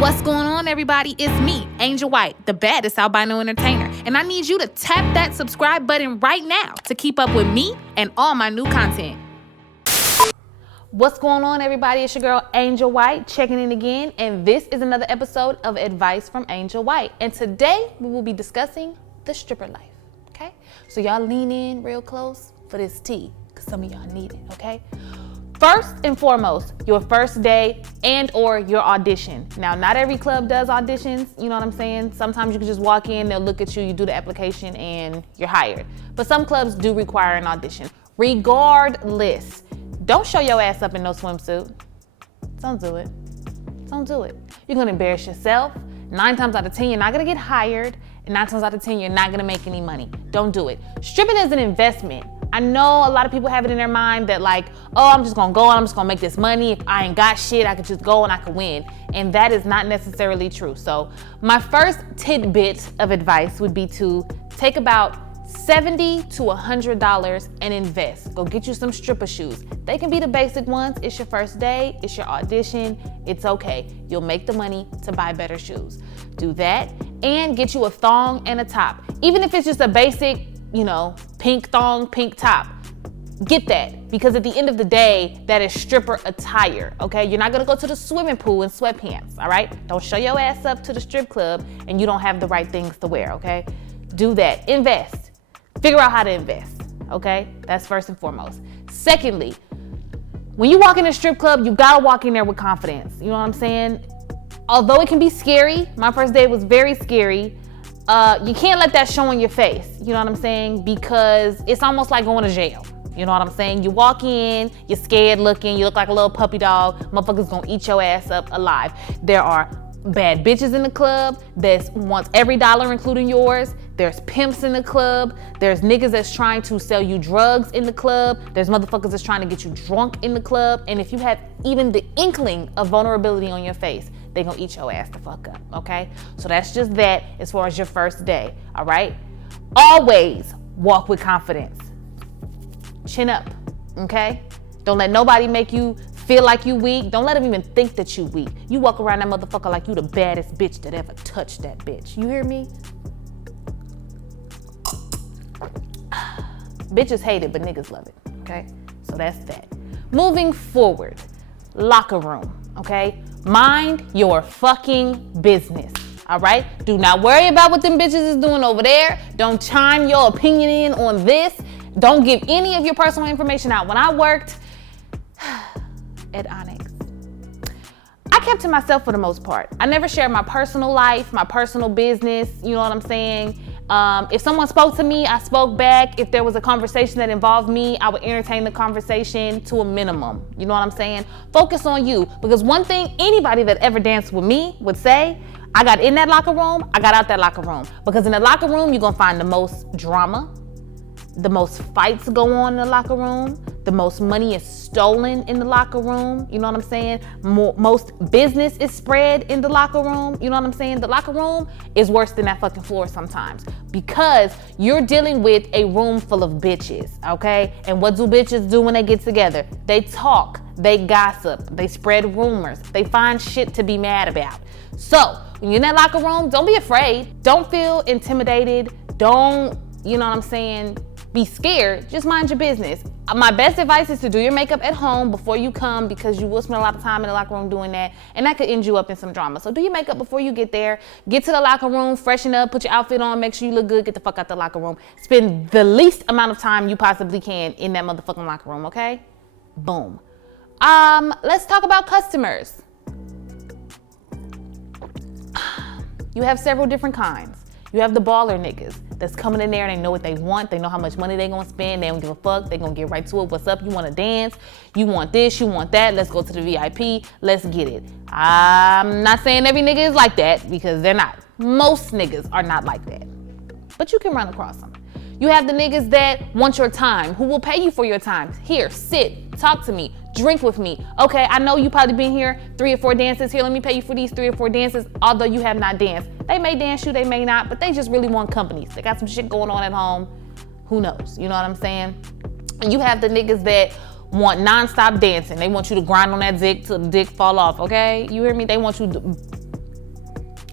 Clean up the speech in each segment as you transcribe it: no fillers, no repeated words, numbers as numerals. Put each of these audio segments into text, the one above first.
What's going on, everybody? It's me, Angelwhite, the baddest albino entertainer. And I need you to tap that subscribe button right now to keep up with me and all my new content. What's going on, everybody? It's your girl, Angelwhite, checking in again. And this is another episode of Advice from Angelwhite. And today, we will be discussing the stripper life, okay? So y'all lean in real close for this tea, because some of y'all need it, okay? First and foremost, your first day and or your audition. Now, not every club does auditions, you know what I'm saying? Sometimes you can just walk in, they'll look at you, you do the application, and you're hired. But some clubs do require an audition. Regardless, don't show your ass up in no swimsuit. Don't do it. Don't do it. You're gonna embarrass yourself. 9 times out of 10, you're not gonna get hired. And 9 times out of 10, you're not gonna make any money. Don't do it. Stripping is an investment. I know a lot of people have it in their mind that like, oh, I'm just gonna go and I'm just gonna make this money. If I ain't got shit, I could just go and I could win. And that is not necessarily true. So my first tidbit of advice would be to take about $70 to $100 and invest. Go get you some stripper shoes. They can be the basic ones. It's your first day, it's your audition, it's okay. You'll make the money to buy better shoes. Do that and get you a thong and a top. Even if it's just a basic, you know, pink thong, pink top, get that, because at the end of the day, that is stripper attire, okay? You're not gonna go to the swimming pool in sweatpants, all right? Don't show your ass up to the strip club and you don't have the right things to wear, okay? Do that, invest. Figure out how to invest, okay? That's first and foremost. Secondly, when you walk in a strip club, you gotta walk in there with confidence, you know what I'm saying? Although it can be scary, my first day was very scary, you can't let that show on your face, you know what I'm saying? Because it's almost like going to jail, you know what I'm saying? You walk in, you're scared looking, you look like a little puppy dog, motherfuckers gonna eat your ass up alive. There are bad bitches in the club that wants every dollar, including yours. There's pimps in the club. There's niggas that's trying to sell you drugs in the club. There's motherfuckers that's trying to get you drunk in the club. And if you have even the inkling of vulnerability on your face, they gonna eat your ass the fuck up, okay? So that's just that as far as your first day, all right? Always walk with confidence. Chin up, okay? Don't let nobody make you feel like you weak. Don't let them even think that you weak. You walk around that motherfucker like you the baddest bitch that ever touched that bitch. You hear me? Bitches hate it, but niggas love it, okay? So that's that. Moving forward, locker room, okay? Mind your fucking business, all right? Do not worry about what them bitches is doing over there. Don't chime your opinion in on this. Don't give any of your personal information out. When I worked at Onyx, I kept to myself for the most part. I never shared my personal life, my personal business, you know what I'm saying? If someone spoke to me, I spoke back. If there was a conversation that involved me, I would entertain the conversation to a minimum. You know what I'm saying? Focus on you. Because one thing anybody that ever danced with me would say, I got in that locker room, I got out that locker room. Because in the locker room, you're gonna find the most drama, the most fights go on in the locker room, the most money is stolen in the locker room, you know what I'm saying? Most business is spread in the locker room, you know what I'm saying? The locker room is worse than that fucking floor sometimes, because you're dealing with a room full of bitches, okay? And what do bitches do when they get together? They talk, they gossip, they spread rumors, they find shit to be mad about. So when you're in that locker room, don't be afraid. Don't feel intimidated. Don't, you know what I'm saying, be scared. Just mind your business. My best advice is to do your makeup at home before you come, because you will spend a lot of time in the locker room doing that, and that could end you up in some drama. So do your makeup before you get there. Get to the locker room, freshen up, put your outfit on, make sure you look good, get the fuck out the locker room. Spend the least amount of time you possibly can in that motherfucking locker room, okay? Boom. Let's talk about customers. You have several different kinds. You have the baller niggas that's coming in there and they know what they want. They know how much money they gonna spend. They don't give a fuck. They gonna get right to it. What's up? You wanna dance? You want this? You want that? Let's go to the VIP. Let's get it. I'm not saying every nigga is like that, because they're not. Most niggas are not like that. But you can run across them. You have the niggas that want your time, who will pay you for your time. Here, sit, talk to me, drink with me. Okay, I know you probably been here 3 or 4 dances. Here, let me pay you for these 3 or 4 dances, although you have not danced. They may dance you, they may not, but they just really want company. They got some shit going on at home. Who knows? You know what I'm saying? And you have the niggas that want nonstop dancing. They want you to grind on that dick till the dick fall off, okay? You hear me? They want you to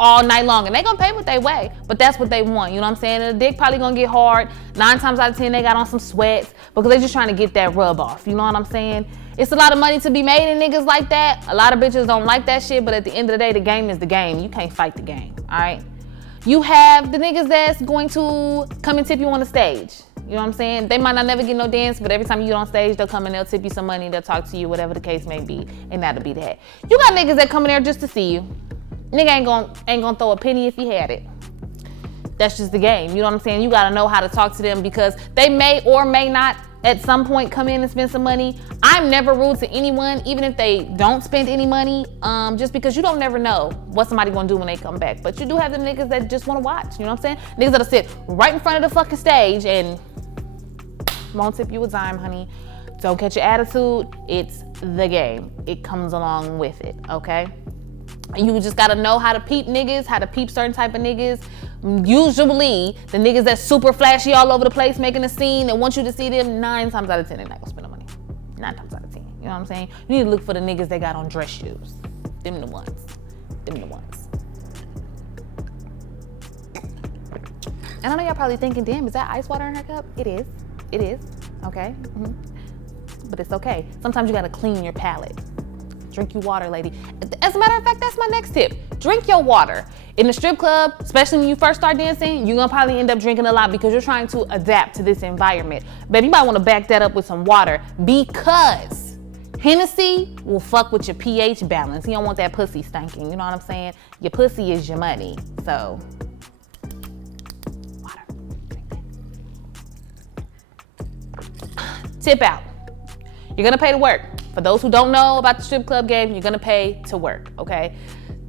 all night long. And they gonna pay what they weigh, but that's what they want, you know what I'm saying? And the dick probably gonna get hard. 9 times out of 10, they got on some sweats because they just trying to get that rub off, you know what I'm saying? It's a lot of money to be made in niggas like that. A lot of bitches don't like that shit, but at the end of the day, the game is the game. You can't fight the game, all right? You have the niggas that's going to come and tip you on the stage. You know what I'm saying? They might not never get no dance, but every time you get on stage, they'll come and they'll tip you some money, they'll talk to you, whatever the case may be, and that'll be that. You got niggas that come in there just to see you. Nigga ain't gonna throw a penny if he had it. That's just the game, you know what I'm saying? You gotta know how to talk to them because they may or may not at some point come in and spend some money. I'm never rude to anyone, even if they don't spend any money, just because you don't never know what somebody gonna do when they come back. But you do have them niggas that just wanna watch, you know what I'm saying? Niggas that'll sit right in front of the fucking stage and won't tip you a dime, honey. Don't catch your attitude. It's the game. It comes along with it, okay? You just gotta know how to peep niggas, how to peep certain type of niggas. Usually, the niggas that's super flashy all over the place making a scene and want you to see them, 9 times out of 10, they're not gonna spend the money. 9 times out of 10, you know what I'm saying? You need to look for the niggas that got on dress shoes. Them the ones. Them the ones. And I know y'all probably thinking, damn, is that ice water in her cup? It is. It is, okay? Mm-hmm. But it's okay. Sometimes you gotta clean your palate. Drink your water, lady. As a matter of fact, that's my next tip. Drink your water. In the strip club, especially when you first start dancing, you're gonna probably end up drinking a lot because you're trying to adapt to this environment. Baby, you might wanna back that up with some water because Hennessy will fuck with your pH balance. You don't want that pussy stinking, you know what I'm saying? Your pussy is your money, so. Water, drink that. Tip out. You're gonna pay to work. For those who don't know about the strip club game, you're gonna pay to work, okay?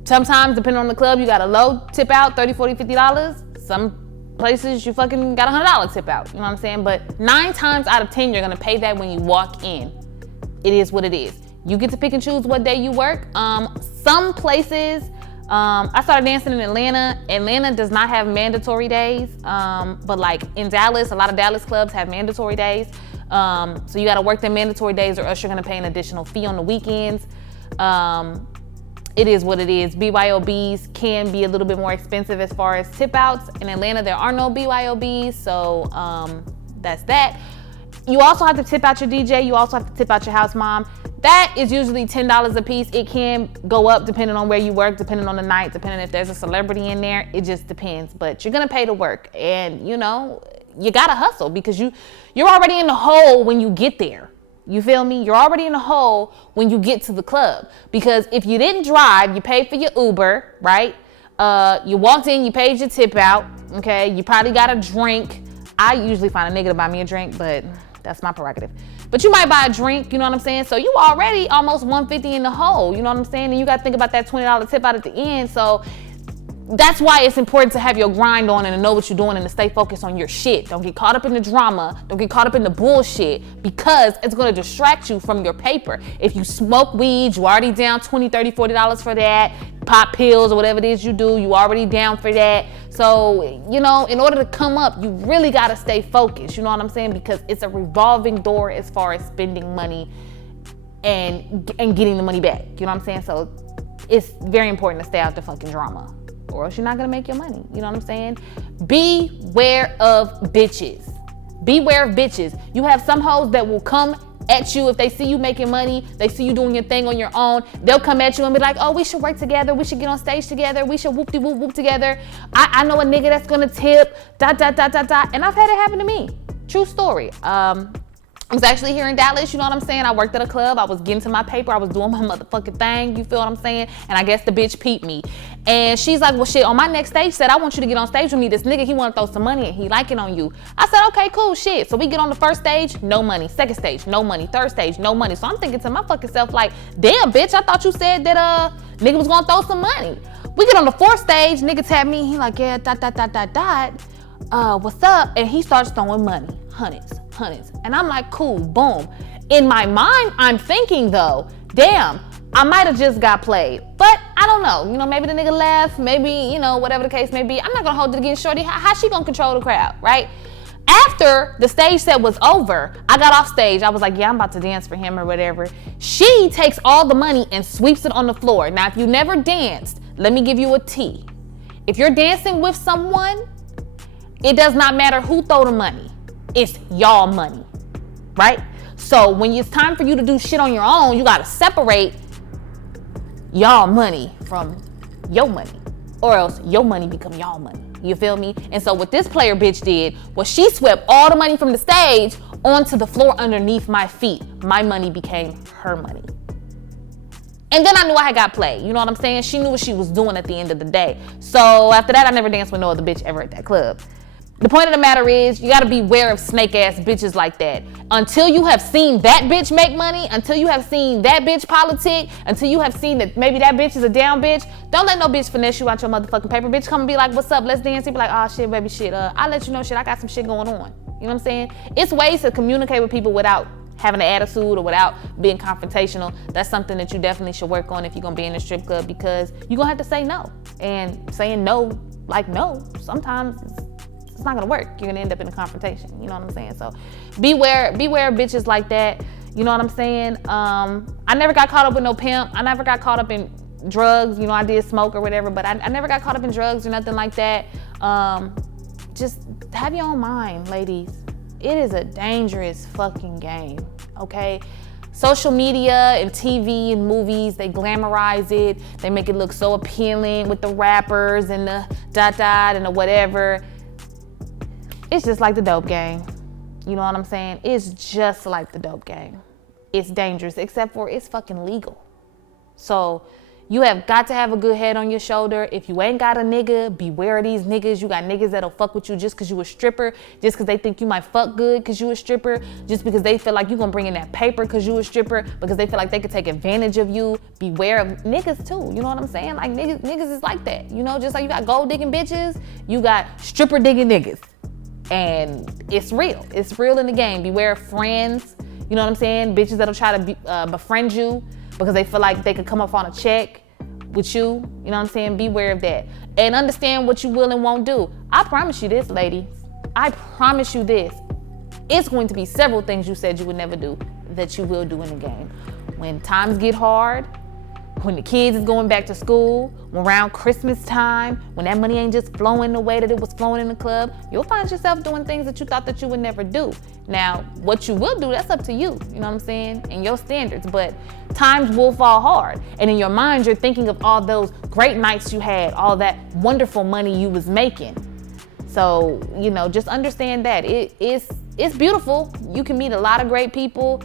Sometimes, depending on the club, you got a low tip out, $30, $40, $50. Some places you fucking got $100 tip out, you know what I'm saying? But 9 times out of 10, you're gonna pay that when you walk in. It is what it is. You get to pick and choose what day you work. Some places, I started dancing in Atlanta. Atlanta does not have mandatory days, but like in Dallas, a lot of Dallas clubs have mandatory days. So you gotta work the mandatory days or else you're gonna pay an additional fee on the weekends. It is what it is. BYOBs can be a little bit more expensive as far as tip outs. In Atlanta, there are no BYOBs, so that's that. You also have to tip out your DJ. You also have to tip out your house mom. That is usually $10 a piece. It can go up depending on where you work, depending on the night, depending if there's a celebrity in there. It just depends, but you're gonna pay to work. And you know, you gotta hustle because you're already in the hole when you get there. You feel me? You're already in the hole when you get to the club. Because if you didn't drive, you paid for your Uber, right? You walked in, you paid your tip out, okay? You probably got a drink. I usually find a nigga to buy me a drink, but that's my prerogative. But you might buy a drink, you know what I'm saying? So you already almost $150 in the hole, you know what I'm saying? And you gotta think about that $20 tip out at the end. So that's why it's important to have your grind on and to know what you're doing and to stay focused on your shit. Don't get caught up in the drama. Don't get caught up in the bullshit because it's gonna distract you from your paper. If you smoke weed, you already down $20, $30, $40 for that. Pop pills or whatever it is you do, you already down for that. So, you know, in order to come up, you really gotta stay focused, you know what I'm saying? Because it's a revolving door as far as spending money and getting the money back, you know what I'm saying? So it's very important to stay out the fucking drama, or else you're not gonna make your money. You know what I'm saying? Beware of bitches. Beware of bitches. You have some hoes that will come at you if they see you making money, they see you doing your thing on your own. They'll come at you and be like, oh, we should work together. We should get on stage together. We should whoop-de-whoop-whoop together. I know a nigga that's gonna tip, ... And I've had it happen to me. True story. I was actually here in Dallas, you know what I'm saying? I worked at a club, I was getting to my paper, I was doing my motherfucking thing, you feel what I'm saying? And I guess the bitch peeped me. And she's like, well shit, on my next stage set, I want you to get on stage with me. This nigga, he wanna throw some money and he like it on you. I said, okay, cool, shit. So we get on the first stage, no money. Second stage, no money. Third stage, no money. So I'm thinking to my fucking self like, damn bitch, I thought you said that nigga was gonna throw some money. We get on the fourth stage, nigga tap me, he like, yeah, what's up? And he starts throwing money, hundreds. And I'm like, cool, boom. In my mind, I'm thinking though, damn, I might have just got played. But I don't know, you know, maybe the nigga left, maybe, you know, whatever the case may be. I'm not gonna hold it against shorty. How she gonna control the crowd, right? After the stage set was over, I got off stage. I was like, yeah, I'm about to dance for him or whatever. She takes all the money and sweeps it on the floor. Now, if you never danced, let me give you a T. If you're dancing with someone, it does not matter who throw the money. It's y'all money, right? So when it's time for you to do shit on your own, you gotta separate y'all money from your money, or else your money become y'all money. You feel me? And so what this player bitch did was she swept all the money from the stage onto the floor underneath my feet. My money became her money. And then I knew I had got played. You know what I'm saying? She knew what she was doing at the end of the day. So after that, I never danced with no other bitch ever at that club. The point of the matter is, you gotta beware of snake ass bitches like that. Until you have seen that bitch make money, until you have seen that bitch politic, until you have seen that maybe that bitch is a down bitch, don't let no bitch finesse you out your motherfucking paper. Bitch come and be like, what's up, let's dance. You be like, oh shit, baby, shit. I'll let you know shit, I got some shit going on. You know what I'm saying? It's ways to communicate with people without having an attitude or without being confrontational. That's something that you definitely should work on if you're gonna be in a strip club, because you're gonna have to say no. And saying no, like no, sometimes it's not gonna work. You're gonna end up in a confrontation. You know what I'm saying? So beware of bitches like that. You know what I'm saying? I never got caught up with no pimp. I never got caught up in drugs. You know, I did smoke or whatever, but I never got caught up in drugs or nothing like that. Just have your own mind, ladies. It is a dangerous fucking game, okay? Social media and TV and movies, they glamorize it. They make it look so appealing with the rappers and the dot and the whatever. It's just like the dope game. You know what I'm saying? It's just like the dope game. It's dangerous, except for it's fucking legal. So you have got to have a good head on your shoulder. If you ain't got a nigga, beware of these niggas. You got niggas that'll fuck with you just because you a stripper, just because they think you might fuck good because you a stripper, just because they feel like you gonna bring in that paper because you a stripper, because they feel like they could take advantage of you. Beware of niggas too. You know what I'm saying? Like niggas is like that. You know, just like you got gold digging bitches, you got stripper digging niggas. And it's real. It's real in the game. Beware of friends. You know what I'm saying? Bitches that'll try to befriend you because they feel like they could come up on a check with you. You know what I'm saying? Beware of that. And understand what you will and won't do. I promise you this, ladies. I promise you this. It's going to be several things you said you would never do that you will do in the game. When times get hard, when the kids is going back to school, around Christmas time, when that money ain't just flowing the way that it was flowing in the club, you'll find yourself doing things that you thought that you would never do. Now, what you will do, that's up to you, you know what I'm saying, and your standards, but times will fall hard. And in your mind, you're thinking of all those great nights you had, all that wonderful money you was making. So, you know, just understand that it's beautiful. You can meet a lot of great people.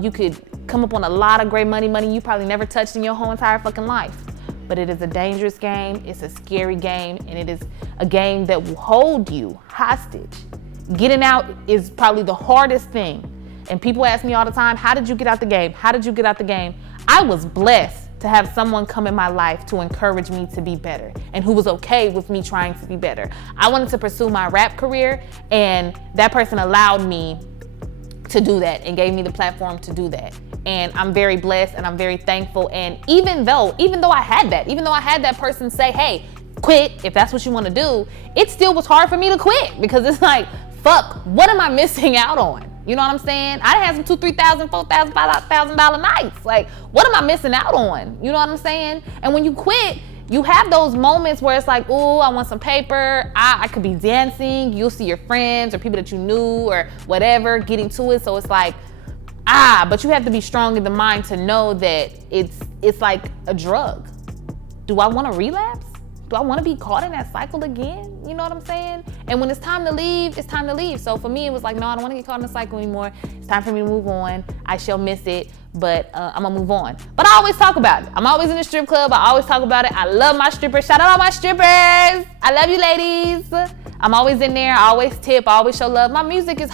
You could come up on a lot of great money you probably never touched in your whole entire fucking life. But it is a dangerous game, it's a scary game, and it is a game that will hold you hostage. Getting out is probably the hardest thing. And people ask me all the time, how did you get out the game? How did you get out the game? I was blessed to have someone come in my life to encourage me to be better and who was okay with me trying to be better. I wanted to pursue my rap career, and that person allowed me to do that and gave me the platform to do that. And I'm very blessed and I'm very thankful. And even though I had that person say, hey, quit if that's what you want to do, it still was hard for me to quit, because it's like, fuck, what am I missing out on? You know what I'm saying? I had some $2,000, $3,000, $4,000, $5,000 nights. Like, what am I missing out on? You know what I'm saying? And when you quit, you have those moments where it's like, ooh, I want some paper. I could be dancing. You'll see your friends or people that you knew or whatever getting to it. So it's like, but you have to be strong in the mind to know that it's like a drug. Do I want to relapse? Do I want to be caught in that cycle again? You know what I'm saying? And when it's time to leave, it's time to leave. So for me, it was like, no, I don't want to get caught in the cycle anymore. It's time for me to move on. I shall miss it, but I'm gonna move on. But I always talk about it. I'm always in the strip club. I always talk about it. I love my strippers. Shout out all my strippers. I love you, ladies. I'm always in there. I always tip. I always show love. My music is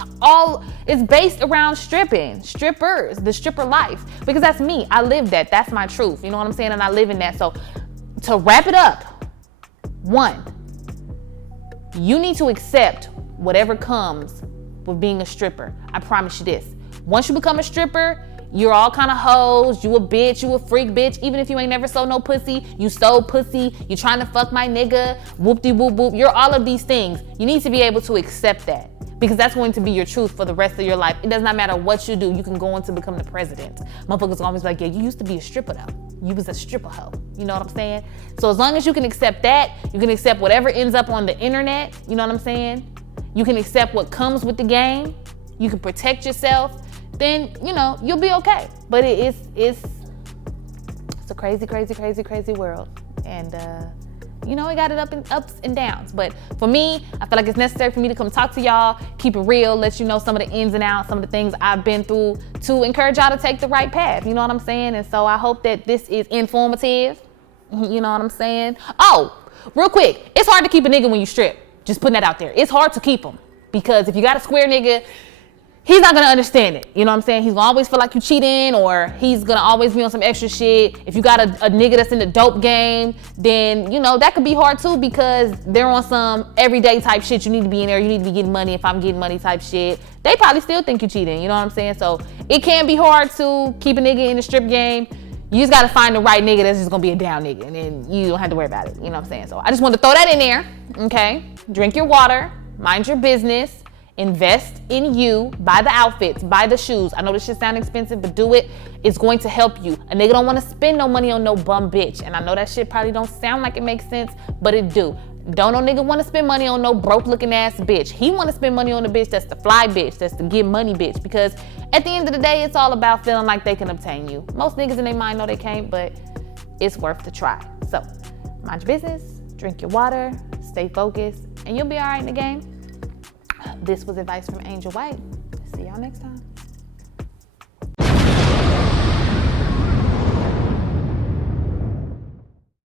based around strippers, the stripper life, because that's me. I live that. That's my truth. You know what I'm saying? And I live in that. So to wrap it up, 1, you need to accept whatever comes with being a stripper. I promise you this. Once you become a stripper, you're all kind of hoes. You a bitch, you a freak bitch. Even if you ain't never sold no pussy, you sold pussy. You trying to fuck my nigga, whoop-de-whoop-whoop. You're all of these things. You need to be able to accept that, because that's going to be your truth for the rest of your life. It does not matter what you do. You can go on to become the president. Motherfuckers always be like, yeah, you used to be a stripper though. You was a stripper hoe. You know what I'm saying? So as long as you can accept that, you can accept whatever ends up on the internet, you know what I'm saying? You can accept what comes with the game, you can protect yourself, then, you know, you'll be okay. But it's a crazy, crazy, crazy, crazy world. And, you know, it got ups and downs. But for me, I feel like it's necessary for me to come talk to y'all, keep it real, let you know some of the ins and outs, some of the things I've been through to encourage y'all to take the right path. You know what I'm saying? And so I hope that this is informative. You know what I'm saying? Oh, real quick, it's hard to keep a nigga when you strip. Just putting that out there. It's hard to keep him because if you got a square nigga, he's not gonna understand it. You know what I'm saying? He's gonna always feel like you cheating, or he's gonna always be on some extra shit. If you got a nigga that's in the dope game, then, you know, that could be hard too because they're on some everyday type shit. You need to be in there, you need to be getting money if I'm getting money type shit. They probably still think you cheating, you know what I'm saying? So it can be hard to keep a nigga in the strip game. You just gotta find the right nigga that's just gonna be a down nigga, and then you don't have to worry about it, you know what I'm saying? So I just wanted to throw that in there, okay? Drink your water, mind your business, invest in you, buy the outfits, buy the shoes. I know this shit sound expensive, but do it. It's going to help you. A nigga don't want to spend no money on no bum bitch. And I know that shit probably don't sound like it makes sense, but it do. Don't no nigga want to spend money on no broke looking ass bitch. He want to spend money on the bitch that's the fly bitch, that's the get money bitch. Because at the end of the day, it's all about feeling like they can obtain you. Most niggas in their mind know they can't, but it's worth the try. So mind your business, drink your water, stay focused, and you'll be all right in the game. This was advice from Angel White. See y'all next time.